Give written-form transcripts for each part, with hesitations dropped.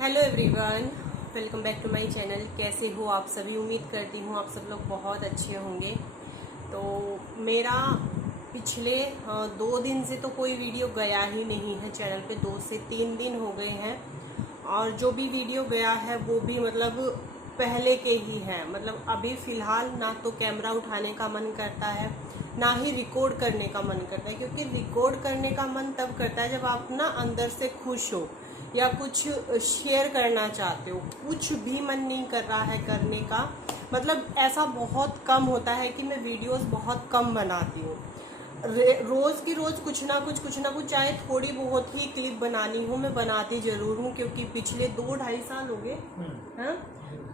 Hello everyone, welcome back to my channel. कैसे हो आप सभी? उम्मीद करती हूँ आप सब लोग बहुत अच्छे होंगे। तो मेरा पिछले 2 दिन से तो कोई वीडियो गया ही नहीं है चैनल पे। 2 से 3 दिन हो गए हैं और जो भी वीडियो गया है वो भी मतलब पहले के ही है। मतलब अभी फ़िलहाल ना तो कैमरा उठाने का मन करता है, ना ही रिकॉर्ड करने का मन करता है, क्योंकि रिकॉर्ड करने का मन तब करता है जब आप ना अंदर से खुश हो या कुछ शेयर करना चाहते हो। कुछ भी मन नहीं कर रहा है करने का। मतलब ऐसा बहुत कम होता है कि मैं वीडियोस बहुत कम बनाती हूँ। रोज़ की रोज़ कुछ ना कुछ चाहे थोड़ी बहुत ही क्लिप बनानी हो, मैं बनाती ज़रूर हूँ, क्योंकि पिछले 2-2.5 साल हो गए हैं।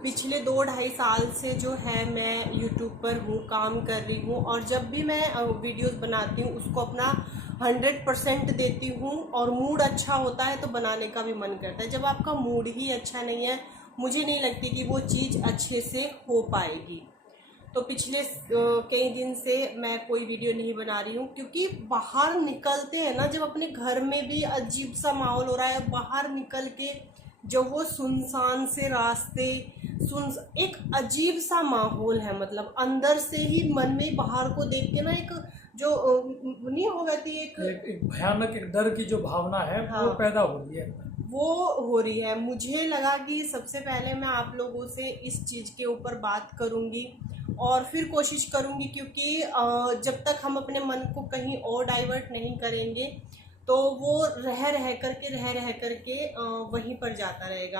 पिछले 2-2.5 साल से जो है मैं यूट्यूब पर हूँ, काम कर रही हूँ, और जब भी मैं वीडियोस बनाती हूँ उसको अपना 100% देती हूँ। और मूड अच्छा होता है तो बनाने का भी मन करता है। जब आपका मूड ही अच्छा नहीं है, मुझे नहीं लगती कि वो चीज़ अच्छे से हो पाएगी। तो पिछले कई दिन से मैं कोई वीडियो नहीं बना रही हूँ, क्योंकि बाहर निकलते हैं ना, जब अपने घर में भी अजीब सा माहौल हो रहा है, बाहर निकल के जो वो सुनसान से रास्ते, सुन एक अजीब सा माहौल है। मतलब अंदर से ही मन में बाहर को देख के ना एक जो नहीं हो गई एक भयानक एक डर की जो भावना है, हाँ, वो पैदा हो रही है। वो हो रही है। मुझे लगा कि सबसे पहले मैं आप लोगों से इस चीज़ के ऊपर बात करूंगी और फिर कोशिश करूंगी, क्योंकि जब तक हम अपने मन को कहीं और डाइवर्ट नहीं करेंगे तो वो रह करके वहीं पर जाता रहेगा।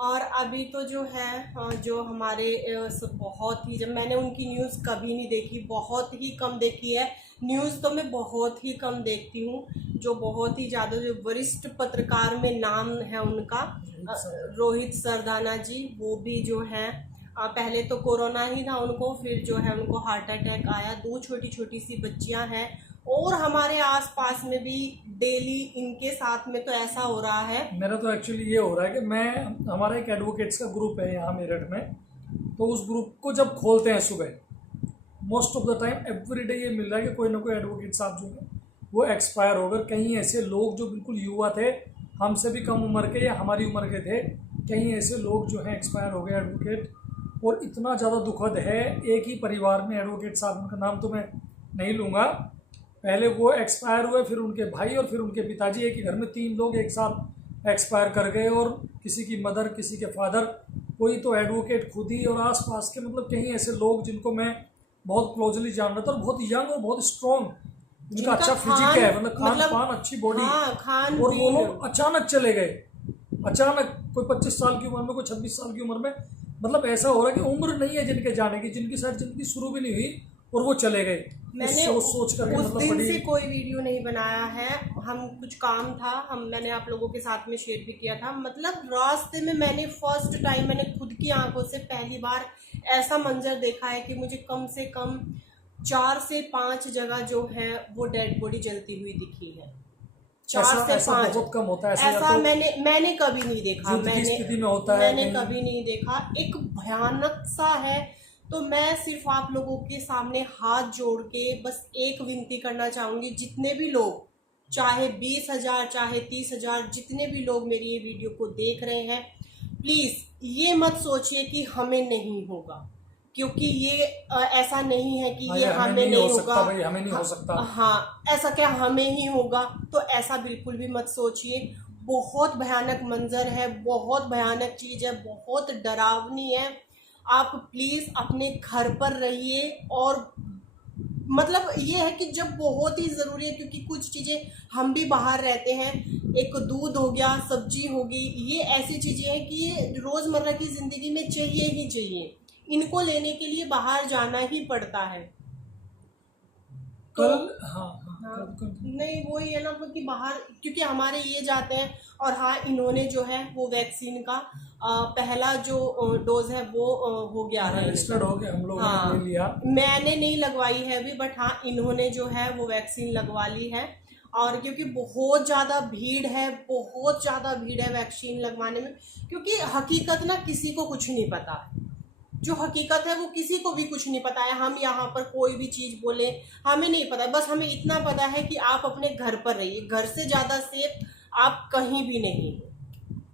और अभी तो जो है जो हमारे बहुत ही, जब मैंने उनकी न्यूज़ कभी नहीं देखी, बहुत ही कम देखी है। न्यूज़ तो मैं बहुत ही कम देखती हूँ। जो बहुत ही ज़्यादा जो वरिष्ठ पत्रकार में नाम है उनका, रोहित सरदाना जी, वो भी जो है पहले तो कोरोना ही था उनको, फिर जो है उनको हार्ट अटैक आया। 2 छोटी छोटी सी बच्चियां हैं और हमारे आसपास में भी डेली इनके साथ में तो ऐसा हो रहा है। मेरा तो एक्चुअली ये हो रहा है कि हमारा एक एडवोकेट्स का ग्रुप है यहाँ मेरठ में। तो उस ग्रुप को जब खोलते हैं सुबह, most of the time every day ये मिल रहा है कि कोई ना कोई एडवोकेट साहब जो है वो एक्सपायर हो गए। कहीं ऐसे लोग जो बिल्कुल युवा थे, हमसे भी कम उम्र के या हमारी उम्र के थे, कहीं ऐसे लोग जो हैं एक्सपायर हो गए एडवोकेट। और इतना ज़्यादा दुखद है, एक ही परिवार में एडवोकेट साहब, उनका नाम तो मैं नहीं लूँगा, पहले वो एक्सपायर हुए, फिर उनके भाई और फिर उनके पिताजी। एक ही घर में 3 लोग एक साथ एक्सपायर कर गए। और किसी की मदर, किसी के फादर, कोई तो एडवोकेट खुद ही, और आसपास के मतलब कहीं ऐसे लोग जिनको मैं बहुत क्लोजली जान रहा था, और बहुत यंग और बहुत स्ट्रॉन्ग, जिनका अच्छा फिजिक है, मतलब खान पान, अच्छी बॉडी, खान और वो लोग अचानक चले गए। अचानक कोई 25 साल की उम्र में, कोई 26 साल की उम्र में। मतलब ऐसा हो रहा है कि उम्र नहीं है जिनके जाने की, जिनकी शायद जिंदगी शुरू भी नहीं हुई और वो चले गए। मैंने सोच करके उस मतलब दिन से कोई वीडियो नहीं बनाया है। हम कुछ काम था, मैंने आप लोगों के साथ में शेयर भी किया था। मतलब रास्ते में मैंने फर्स्ट टाइम, मैंने खुद की आंखों से पहली बार ऐसा मंजर देखा है कि मुझे कम से कम 4 से 5 जगह जो है वो डेड बॉडी जलती हुई दिखी है। 4 से 5 बहुत कम होता है ऐसा तो मैंने कभी नहीं देखा। स्थिति में होता है, मैंने कभी नहीं देखा। एक भयानक सा है। तो मैं सिर्फ आप लोगों के सामने हाथ जोड़ के बस एक विनती करना चाहूंगी, जितने भी लोग, चाहे 20,000 चाहे 30,000, जितने भी लोग मेरी ये वीडियो को देख रहे हैं, प्लीज ये मत सोचिए कि हमें नहीं होगा, क्योंकि ये ऐसा नहीं है कि ये हमें नहीं होगा भाई, हमें नहीं हो सकता। हाँ, ऐसा क्या हमें ही होगा? तो ऐसा बिल्कुल भी मत सोचिए। बहुत भयानक मंजर है, बहुत भयानक चीज है, बहुत डरावनी है। आप प्लीज अपने घर पर रहिए। और मतलब ये है कि जब बहुत ही जरूरी है, क्योंकि कुछ चीजें हम भी बाहर रहते हैं, एक दूध हो गया, सब्जी होगी, ये ऐसी चीजें हैं कि ये रोजमर्रा की जिंदगी में चाहिए ही चाहिए। इनको लेने के लिए बाहर जाना ही पड़ता है। तो नहीं, वही है ना कि बाहर, क्योंकि हमारे ये जाते हैं। और हाँ, इन्होंने जो है वो वैक्सीन का पहला जो डोज है वो हो गया है, रजिस्टर्ड हो गया, हम लोगों हाँ, ने ले लिया। मैंने नहीं लगवाई है अभी, बट हाँ, इन्होंने जो है वो वैक्सीन लगवा ली है। और क्योंकि बहुत ज़्यादा भीड़ है, बहुत ज़्यादा भीड़ है वैक्सीन लगवाने में, क्योंकि हकीकत ना किसी को कुछ नहीं पता। जो हकीकत है वो किसी को भी कुछ नहीं पता है। हम यहाँ पर कोई भी चीज बोले, हमें नहीं पता। बस हमें इतना पता है कि आप अपने घर पर रहिए, घर से ज्यादा सेफ आप कहीं भी नहीं हो।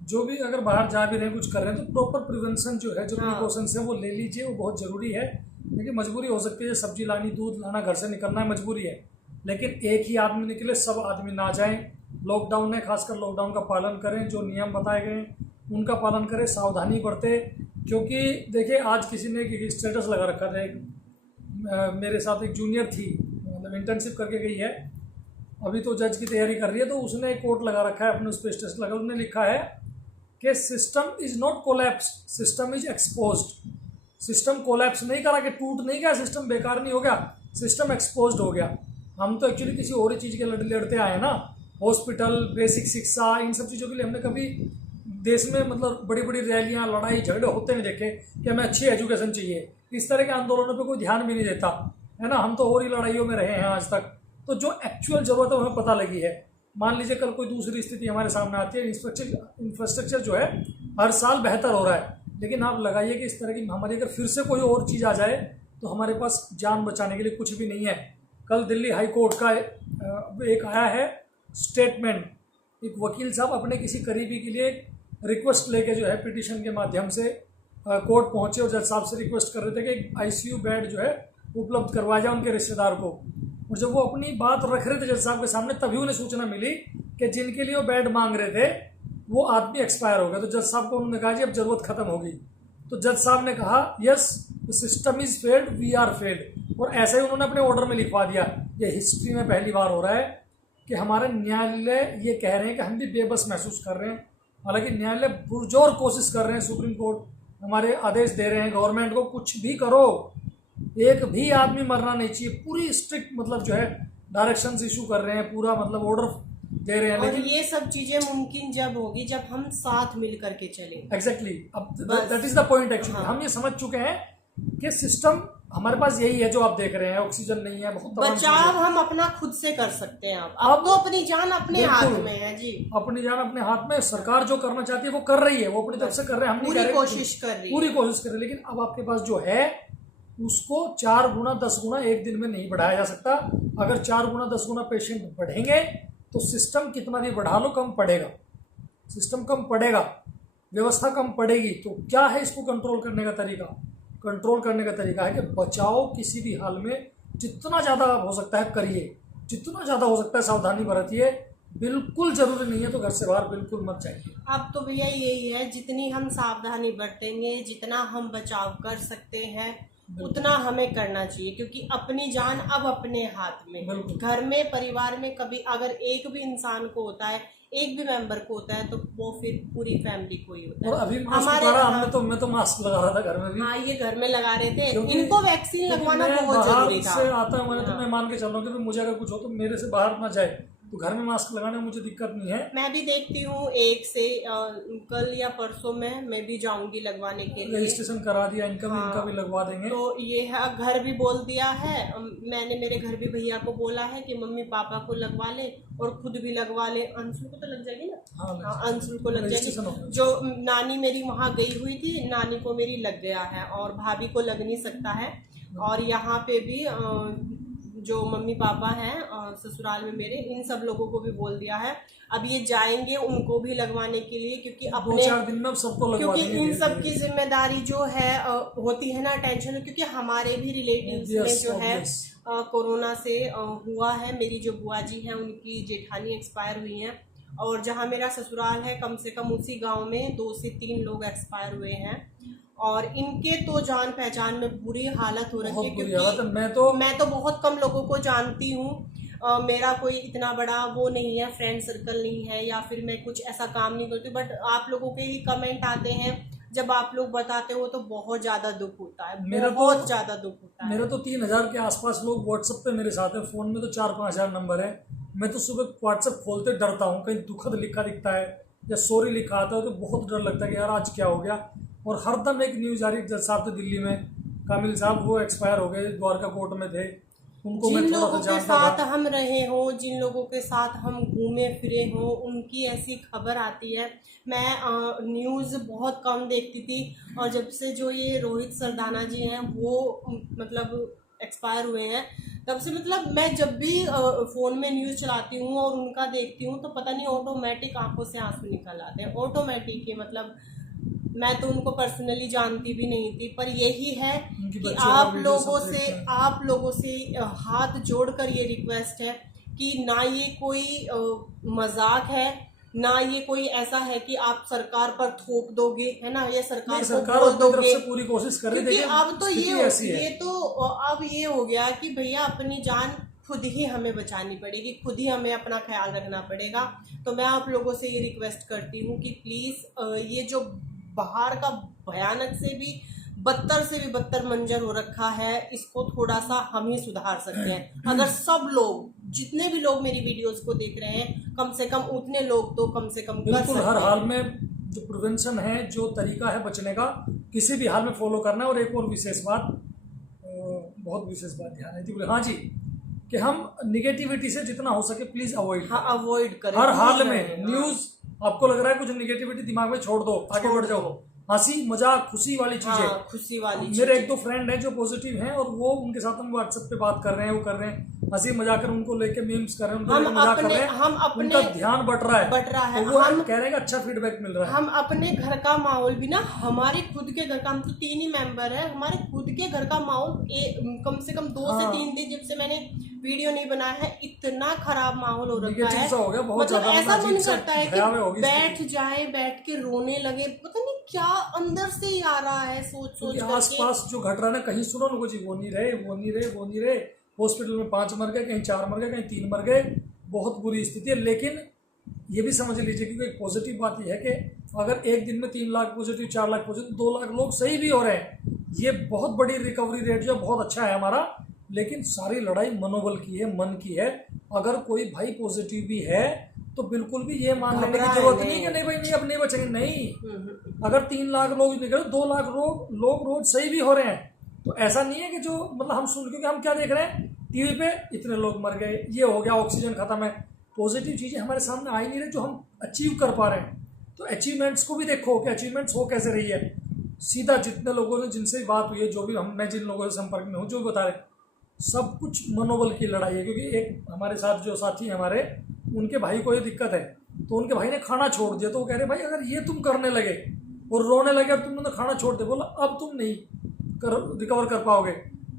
जो भी अगर बाहर जा भी रहे हैं कुछ कर रहे हैं तो प्रॉपर प्रिवेंशन जो है, जो हाँ। प्रिकॉशंस है वो ले लीजिए, वो बहुत ज़रूरी है। देखिए मजबूरी हो सकती है, सब्जी लानी, दूध लाना, घर से निकलना है, मजबूरी है, लेकिन एक ही आदमी निकले, सब आदमी ना जाएं। लॉकडाउन है, खासकर लॉकडाउन का पालन करें, जो नियम बताए गए हैं उनका पालन करें, सावधानी बरतें। क्योंकि देखिए आज किसी ने एक स्टेटस लगा रखा था, मेरे साथ एक जूनियर थी, मतलब इंटर्नशिप करके गई है, अभी तो जज की तैयारी कर रही है, तो उसने एक कोट लगा रखा है अपने उस पर स्टेटस लगा, उसने लिखा है कि system is not collapse, system is exposed. System collapse नहीं करा, कि टूट नहीं गया, सिस्टम बेकार नहीं हो गया, सिस्टम एक्सपोज्ड हो गया। हम तो एक्चुअली किसी और ही चीज़ के लड़ते आए ना, हॉस्पिटल, बेसिक शिक्षा, इन सब चीज़ों के लिए हमने कभी देश में मतलब बड़ी बड़ी रैलियां, लड़ाई झगड़े होते हुए देखे कि हमें अच्छी एजुकेशन चाहिए। इस तरह के आंदोलनों पे कोई ध्यान भी नहीं देता है ना, हम तो और ही लड़ाइयों में रहे हैं आज तक। तो जो एक्चुअल ज़रूरत है हमें पता लगी है। मान लीजिए कल कोई दूसरी स्थिति हमारे सामने आती है, इंफ्रास्ट्रक्चर जो है हर साल बेहतर हो रहा है, लेकिन आप लगाइए कि इस तरह की हमारी अगर फिर से कोई और चीज़ आ जाए तो हमारे पास जान बचाने के लिए कुछ भी नहीं है। कल दिल्ली हाई कोर्ट का एक आया है स्टेटमेंट, एक वकील साहब अपने किसी करीबी के लिए रिक्वेस्ट लेके जो है पिटीशन के माध्यम से कोर्ट पहुंचे और जज साहब से रिक्वेस्ट कर रहे थे कि एक आईसीयू बेड जो है उपलब्ध करवाया जाए उनके रिश्तेदार को। और जब वो अपनी बात रख रहे थे जज साहब के सामने, तभी उन्हें सूचना मिली कि जिनके लिए वो बेड मांग रहे थे वो आदमी एक्सपायर हो गया। तो जज साहब को उन्होंने कहा जी अब जरूरत खत्म होगी। तो जज साहब ने कहा yes the system is failed, we are failed. और ऐसे ही उन्होंने अपने ऑर्डर में लिखवा दिया। ये हिस्ट्री में पहली बार हो रहा है कि हमारे न्यायालय ये कह रहे हैं कि हम भी बेबस महसूस कर रहे हैं, हालांकि न्यायालय पुरजोर कोशिश कर रहे हैं, सुप्रीम कोर्ट हमारे आदेश दे रहे हैं गवर्नमेंट को कुछ भी करो, एक भी आदमी मरना नहीं चाहिए, पूरी स्ट्रिक्ट मतलब जो है डायरेक्शंस इशू कर रहे हैं, पूरा मतलब ऑर्डर दे रहे हैं। और लेकिन ये सब चीजें मुमकिन जब होगी जब हम साथ मिल करके चलेंगे। एग्जैक्टली, अब that is the point actually. हाँ। हम ये समझ चुके हैं कि सिस्टम हमारे पास यही है जो आप देख रहे हैं, ऑक्सीजन नहीं है, बहुत तमाम बचाव चीजें। हम अपना खुद से कर सकते हैं। अब तो अपनी जान अपने हाथ बिल्कुल। में है जी, अपनी जान अपने हाथ में। सरकार जो करना चाहती है वो कर रही है, वो अपनी तरफ से कर रहे हैं, हम नहीं पूरी कह रहे, कोशिश कर रही है। पूरी कोशिश कर रहे हैं। लेकिन अब आपके पास जो है उसको 4 गुना 10 गुना एक दिन में नहीं बढ़ाया जा सकता। अगर 4 गुना 10 गुना पेशेंट बढ़ेंगे तो सिस्टम कितना भी बढ़ा लो कम पड़ेगा, सिस्टम कम पड़ेगा, व्यवस्था कम पड़ेगी। तो क्या है इसको कंट्रोल करने का तरीका? कंट्रोल करने का तरीका है कि बचाओ किसी भी हाल में, जितना ज़्यादा हो सकता है करिए, जितना ज़्यादा हो सकता है सावधानी बरतिए। बिल्कुल जरूरी नहीं है तो घर से बाहर बिल्कुल मत जाइए। अब तो भैया यही है, जितनी हम सावधानी बरतेंगे, जितना हम बचाव कर सकते हैं उतना हमें करना चाहिए, क्योंकि अपनी जान अब अपने हाथ में। बिल्कुल। घर में, परिवार में कभी अगर एक भी इंसान को होता है, एक भी मेंबर को होता है, तो वो फिर पूरी फैमिली को ही होता और है। अभी हमारे मैं तो मास्क लगा रहा था घर में भी। हाँ, ये घर में लगा रहे थे, क्योंकि- इनको वैक्सीन लगवाना मैं बहुत बाहर जरूरी था। से आता हूँ मैंने, तो हाँ। मैं मान के चल रहा हूँ कि मुझे अगर कुछ हो तो मेरे से बाहर ना जाए, तो घर में मास्क लगाने में मुझे दिक्कत नहीं है। मैं भी देखती हूँ, एक से कल या परसों में मैं भी जाऊंगी लगवाने के लिए। रजिस्ट्रेशन करा दिया इनका भी, हाँ। इनका भी लगवा देंगे। तो ये है, घर भी बोल दिया है, मैंने मेरे घर भी भैया को बोला है कि मम्मी पापा को लगवा ले और खुद भी लगवा ले। अंशुल को तो लग जाएगी ना? हाँ, अंशुल को लग रजिस्ट्रेशन हो जाएगी। गया। जो नानी मेरी वहाँ गई हुई थी, नानी को मेरी लग गया है और भाभी को लग नहीं सकता है। और यहाँ पे भी जो मम्मी पापा हैं ससुराल में मेरे, इन सब लोगों को भी बोल दिया है। अब ये जाएंगे उनको भी लगवाने के लिए, क्योंकि अपने 2-4 दिन में अब सबको लगवा क्योंकि देंगे। इन सब की जिम्मेदारी जो है होती है ना, टेंशन, क्योंकि हमारे भी रिलेटिव्स में जो है कोरोना से हुआ है। मेरी जो बुआ जी हैं उनकी जेठानी एक्सपायर हुई हैं, और जहाँ मेरा ससुराल है कम से कम उसी गांव में 2 से 3 लोग एक्सपायर हुए हैं। और इनके तो जान पहचान में बुरी हालत हो रही है, क्योंकि मैं तो बहुत कम लोगों को जानती हूँ। मेरा कोई इतना बड़ा वो नहीं है, फ्रेंड सर्कल नहीं है, या फिर मैं कुछ ऐसा काम नहीं करती, बट आप लोगों के ही कमेंट आते हैं, जब आप लोग बताते हो तो बहुत ज्यादा दुख होता है, बहुत ज्यादा दुख होता है। मेरे तो 3000 के आसपास लोग व्हाट्सएप पे मेरे साथ है, फोन में तो 4-5 हजार नंबर है। मैं तो सुबह व्हाट्सएप खोलते डरता हूँ, कहीं दुखद लिखा दिखता है या सॉरी लिखा आता है तो बहुत डर लगता है कि यार आज क्या हो गया। और हरदम एक न्यूज़ आ रही, जज साहब थे दिल्ली में, कामिल साहब, वो एक्सपायर हो गए, द्वारका कोर्ट में थे, उनको मैं जिन थोड़ा लोगों सा के जानता साथ था। हम रहे हो, जिन लोगों के साथ हम घूमे फिरे हो, उनकी ऐसी खबर आती है। मैं न्यूज़ बहुत कम देखती थी, और जब से जो ये रोहित सरदाना जी हैं वो मतलब एक्सपायर हुए हैं, तब से मतलब मैं जब भी फ़ोन में न्यूज़ चलाती हूँ और उनका देखती हूँ तो पता नहीं ऑटोमेटिक आंखों से आंसू निकल आते हैं, ऑटोमेटिक ही। मतलब मैं तो उनको पर्सनली जानती भी नहीं थी, पर यही है उनकी कि बच्चों का वीडियो सब देखते हैं। आप लोगों से हाथ जोड़कर ये रिक्वेस्ट है कि ना ये कोई मजाक है, ना ये कोई ऐसा है कि आप सरकार पर थोप दोगे, है ना, ये नहीं, सरकार को सरकार बोल अपनी तरफ दोगे। से पूरी कोशिश कर रही है, क्योंकि देखिए अब तो स्थिति ऐसी है। ये तो अब ये हो गया कि भैया अपनी जान खुद ही हमें बचानी पड़ेगी, खुद ही हमें अपना ख्याल रखना पड़ेगा। तो मैं आप लोगों से ये रिक्वेस्ट करती हूँ कि प्लीज़ ये जो बाहर का भयानक से भी बदतर मंजर हो रखा है, इसको थोड़ा सा हम ही सुधार सकते हैं। अगर सब लोग, जितने भी लोग मेरी वीडियोस को देख रहे हैं, कम से कम उतने लोग तो कम से कम कर बिल्कुल सकते हर हैं। हाल में जो प्रिवेंशन है, जो तरीका है बचने का, किसी भी हाल में फॉलो करना है। और एक और विशेष बात, बहुत विशेष बात ध्यान है बोले, हाँ जी, कि हम निगेटिविटी से जितना हो सके प्लीज अवॉइड हाँ, अवॉइड करें हर हाल दूर में। रहें। न्यूज आपको लग रहा है कुछ निगेटिविटी दिमाग में छोड़ दो, आगे बढ़ जाओ। हंसी मजाक खुशी वाली चीजें। हाँ, खुशी वाली मेरे एक दो फ्रेंड हैं जो पॉजिटिव हैं और वो उनके साथ हम व्हाट्सएप पे बात कर रहे हैं, वो कर रहे हैं हंसी मजाक कर, उनको लेके मीम्स कर रहे हैं, उनको लेके मजाक कर रहे हैं, उनका ध्यान बट रहा है, वो हम कह रहे हैं कि अच्छा फीडबैक मिल रहा है। हम अपने घर का माहौल भी ना, हमारे खुद के घर का, हम तो 3 ही मेंबर है, हमारे खुद के घर का माहौल कम से कम 2 से 3 दिन जब से मैंने वीडियो नहीं बनाया है, इतना खराब माहौल हो रखा है। हो गया बहुत मतलब ज्यादा, ऐसा मन करता है कि बैठ बैठ के रोने लगे, पता नहीं क्या अंदर से ही आ रहा है सोच सोच करके। आसपास जो घट रहा है ना, कहीं सुनो ना जी, वो नहीं रहे, हॉस्पिटल में 5 मर गए, कहीं 4 मर गए, कहीं 3 मर गए, बहुत बुरी स्थिति है। लेकिन ये भी समझ लीजिए कि एक पॉजिटिव बात यह है कि अगर एक दिन में 3 लाख पॉजिटिव, 4 लाख पॉजिटिव, 2 लाख लोग सही भी हो रहे हैं, ये बहुत बड़ी रिकवरी रेट जो बहुत अच्छा है हमारा। लेकिन सारी लड़ाई मनोबल की है, मन की है। अगर कोई भाई पॉजिटिव भी है तो बिल्कुल भी ये मान लेने की जरूरत नहीं कि नहीं भाई नहीं अब नहीं बचेंगे, नहीं। अगर 3 लाख लोग निकले, 2 लाख लोग रोज सही भी हो रहे हैं, तो ऐसा नहीं है कि जो मतलब हम सुन, क्योंकि हम क्या देख रहे हैं टीवी पे, इतने लोग मर गए, ये हो गया, ऑक्सीजन खत्म है। पॉजिटिव चीजें हमारे सामने आ ही नहीं रही जो हम अचीव कर पा रहे हैं। तो अचीवमेंट्स को भी देखो कि अचीवमेंट्स हो कैसे रही है। सीधा जितने लोगों ने जिनसे भी बात हुई है, जो भी मैं जिन लोगों से संपर्क में हूँ, जो भी बता रहे, सब कुछ मनोबल की लड़ाई है। क्योंकि एक हमारे साथ जो साथी हैं हमारे, उनके भाई को ये दिक्कत है, तो उनके भाई ने खाना छोड़ दिया। तो वो कह रहे भाई अगर ये तुम करने लगे और रोने लगे और तुमने खाना छोड़ दिया, बोला अब तुम नहीं रिकवर कर पाओगे।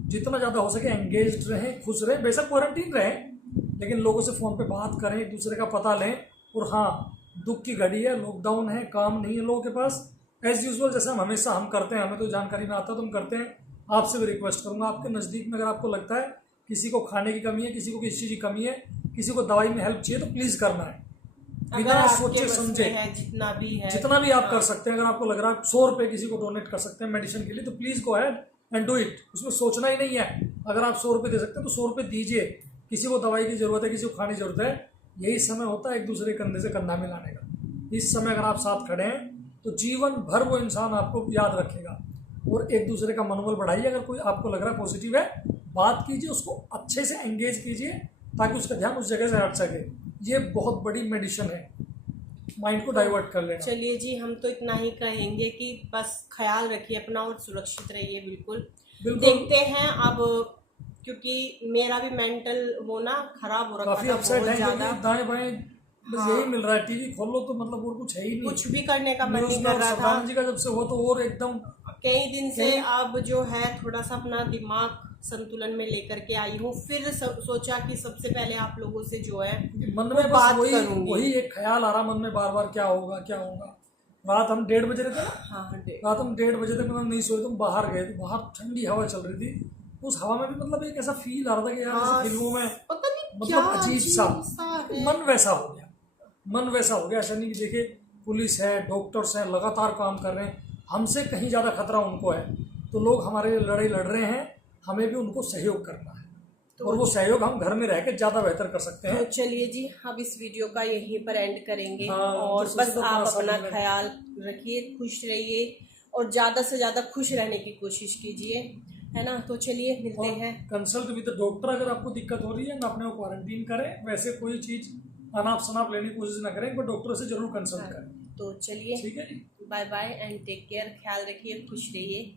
जितना ज़्यादा हो सके एंगेज रहें, खुश रहें, बेशक क्वारंटीन रहें, लेकिन लोगों से फ़ोन पे बात करें, एक दूसरे का पता लें। और हाँ, दुख की घड़ी है, लॉकडाउन है, काम नहीं है लोगों के पास, एज यूजुअल जैसे हम हमेशा हम करते हैं, हमें तो जानकारी में आता है तो हम करते हैं। आपसे भी रिक्वेस्ट करूंगा, आपके नज़दीक में अगर आपको लगता है किसी को खाने की कमी है, किसी को किसी चीज़ की कमी है, किसी को दवाई में हेल्प चाहिए, तो प्लीज़ करना है, बिना सोचे समझे। जितना भी आप कर सकते हैं, अगर आपको लग रहा है 100 रुपये किसी को डोनेट कर सकते हैं मेडिसिन के लिए, तो please go ahead and do it. उसमें सोचना ही नहीं है। अगर आप 100 रुपये दे सकते हैं तो 100 रुपये दीजिए। किसी को दवाई की ज़रूरत है, किसी को खाने की ज़रूरत है, यही समय होता है एक दूसरे कंधे से कंधा मिलाने का। इस समय अगर आप साथ खड़े हैं तो जीवन भर वो इंसान आपको याद रखेगा। और एक दूसरे का मनोबल बढ़ाइए। अगर कोई आपको लग रहा है पॉजिटिव है, बात कीजिए, उसको अच्छे से एंगेज कीजिए ताकि उसका ध्यान उस जगह से हट सके। ये बहुत बड़ी मेडिसिन है, माइंड को डाइवर्ट कर लेना। चलिए जी, हम तो इतना ही कहेंगे कि बस ख्याल रखिए अपना और सुरक्षित रहिए। बिल्कुल देखते हैं अब, क्योंकि मेरा भी मेंटल वो ना खराब हो रखा काफी था अपसेट बहुत है, ज्यादा। दाएं बाएं बस यही मिल रहा है। टीवी खोलो तो मतलब और कुछ है ही नहीं, कुछ भी करने का मन नहीं कर रहा था जी का जब से हो तो और एकदम कई दिन से। अब जो है थोड़ा सा अपना दिमाग संतुलन में लेकर के आई हूँ। फिर सोचा कि सबसे पहले आप लोगों से जो है मन में बात करूंगी। वही एक ख्याल आ रहा मन में बार बार, क्या होगा क्या होगा। रात हम 1:30 बजे रहते ना, हाँ, रात हम 1:30 बजे तक मतलब नहीं सोए, तुम बाहर गए तो बाहर ठंडी हवा चल रही थी। उस हवा में भी मतलब एक ऐसा फील आ रहा था कि यार फिल्मों में मतलब अजीब सा मन वैसा हो गया, मन वैसा हो गया। ऐसा नहीं कि देखिए पुलिस है, डॉक्टर्स हैं, लगातार काम कर रहे हैं, हमसे कहीं ज़्यादा खतरा उनको है, तो लोग हमारे लड़ाई लड़ रहे हैं, हमें भी उनको सहयोग करना है। तो और वो सहयोग हम घर में रह के ज़्यादा बेहतर कर सकते हैं। तो चलिए जी, अब इस वीडियो का यहीं पर एंड करेंगे। और तो बस आप अपना ख्याल रखिए, खुश रहिए और ज़्यादा से ज़्यादा खुश रहने की कोशिश कीजिए, है ना। तो चलिए मिलते हैं। Consult with doctor. अगर आपको दिक्कत हो रही है ना, अपने को क्वारंटीन करें, वैसे कोई चीज़ अनाप शनाप लेने की कोशिश ना करें, पर डॉक्टर से जरूर कंसल्ट करें। तो चलिए, ठीक है जी, bye bye and take care. ख्याल रखिए, खुश रहिए।